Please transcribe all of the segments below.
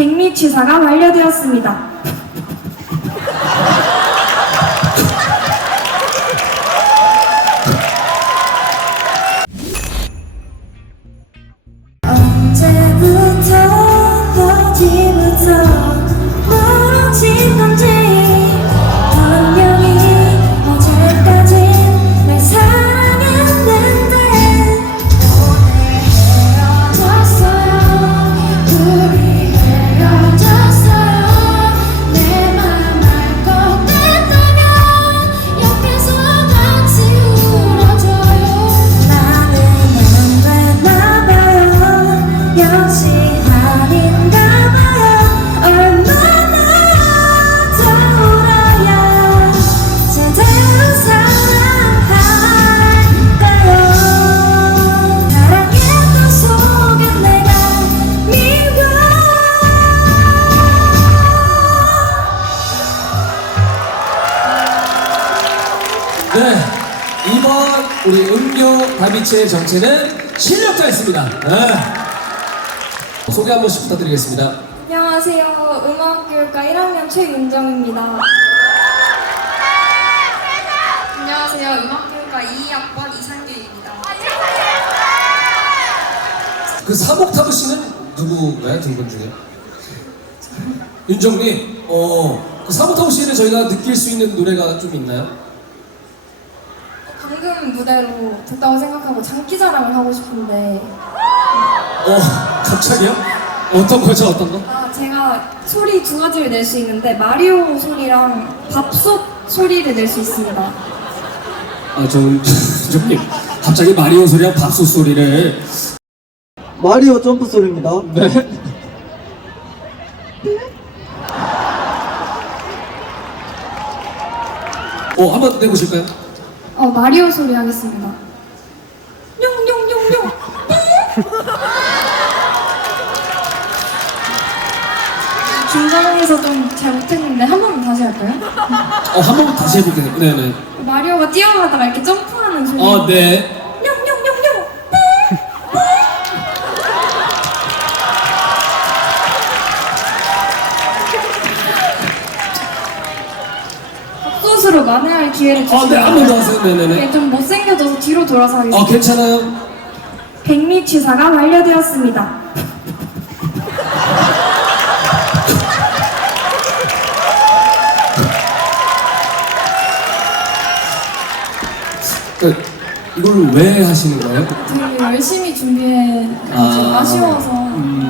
백미 취사가 완료되었습니다. 언제부터 어디부터 멀어진 건지 분명히 어제까진 날 사랑했는데 오늘 헤어졌어요. 우리 헤어졌어요. 내 맘 알 것 같다면 옆에서 같이 울어줘요. 나는 안 되나봐요. 역시 아닌가봐요. 얼마나 더 울어야 제대로 사랑할까요? 사랑했던 속에 내가 미워. 네, 이번 우리 음료 다비치의 정체는 실력자였습니다. 네. 소개 한 번씩 부탁드리겠습니다. 안녕하세요. 음악교육과 1학년 최윤정입니다. 안녕하세요. 음악교육과 2학번 이상규입니다. 그 사목타브 씨는 누구인가요? 두 분 중에? 윤정님, 그 사목타브 씨는 저희가 느낄 수 있는 노래가 좀 있나요? 방금 무대로 됐다고 생각하고 장기자랑을 하고 싶은데 갑자기요? 어떤 거죠? 어떤 거? 제가 소리 두 가지를 낼 수 있는데 마리오 소리랑 밥솥 소리를 낼 수 있습니다. 윤정님, 갑자기 마리오 소리랑 밥솥 소리를. 마리오 점프 소리입니다. 네. 한번 내보실까요? 마리오 소리 하겠습니다. 용용용용. 긴장해서 좀 잘못했는데 한 번만 다시 할까요? 한 번만 다시 해볼게요. 네네. 마리오가 뛰어가다가 이렇게 점프하는 소리. 네. 용용용용. 밥솥으로 만회할 기회를 주시면 네, 한 번 더 하세요. 네네네. 이게 좀 못생겨져서 뒤로 돌아서 하겠습니다. 괜찮아요. 백미 취사가 완료되었습니다. 이걸 왜 하시는 거예요? 되게 열심히 준비해 좀 아쉬워서.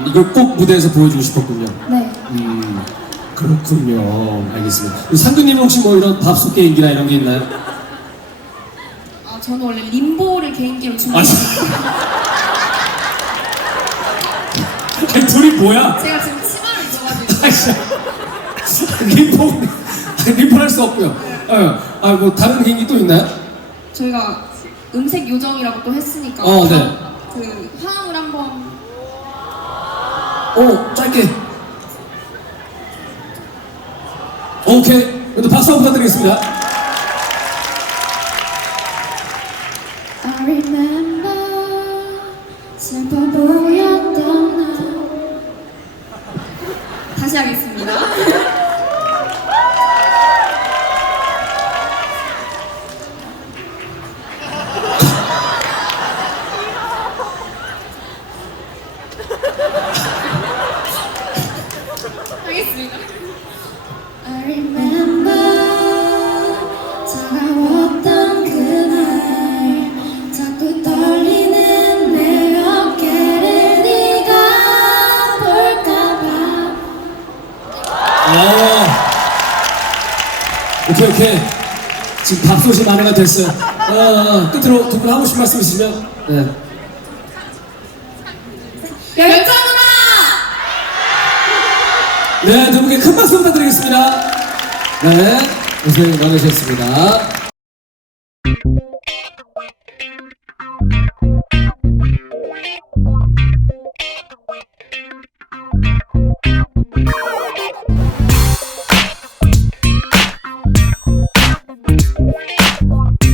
이걸 꼭 무대에서 보여주고 싶었군요. 네. 그렇군요. 알겠습니다. 우리 상규님 혹시 뭐 이런 밥솥 게임기나 이런 게 있나요? 저는 원래 림보를 개인기로 아, 준비했어요. 아니, 둘이 뭐야? 제가 지금 치마를 입어가지고 림포 할 수 없고요. 뭐 다른 개인기 또 있나요? 저희가 음색 요정이라고 또 했으니까 네. 그 화음을 한번 짧게. 오케이. 또 박수 한번 부탁드리겠습니다. I remember 슬퍼 보였던 날. 다시 하겠습니다. 하겠습니다. I remember 차가웠던 그날 자꾸 떨리는 내 어깨를 네가 볼까봐. 오케이. 지금 밥솥이 만회가 됐어요. 끝으로 두 분 하고 싶은 말씀 있으시면. 네. 열정 네, 두 분께 큰 박수 부탁드리겠습니다. 네, 고생 많으셨습니다.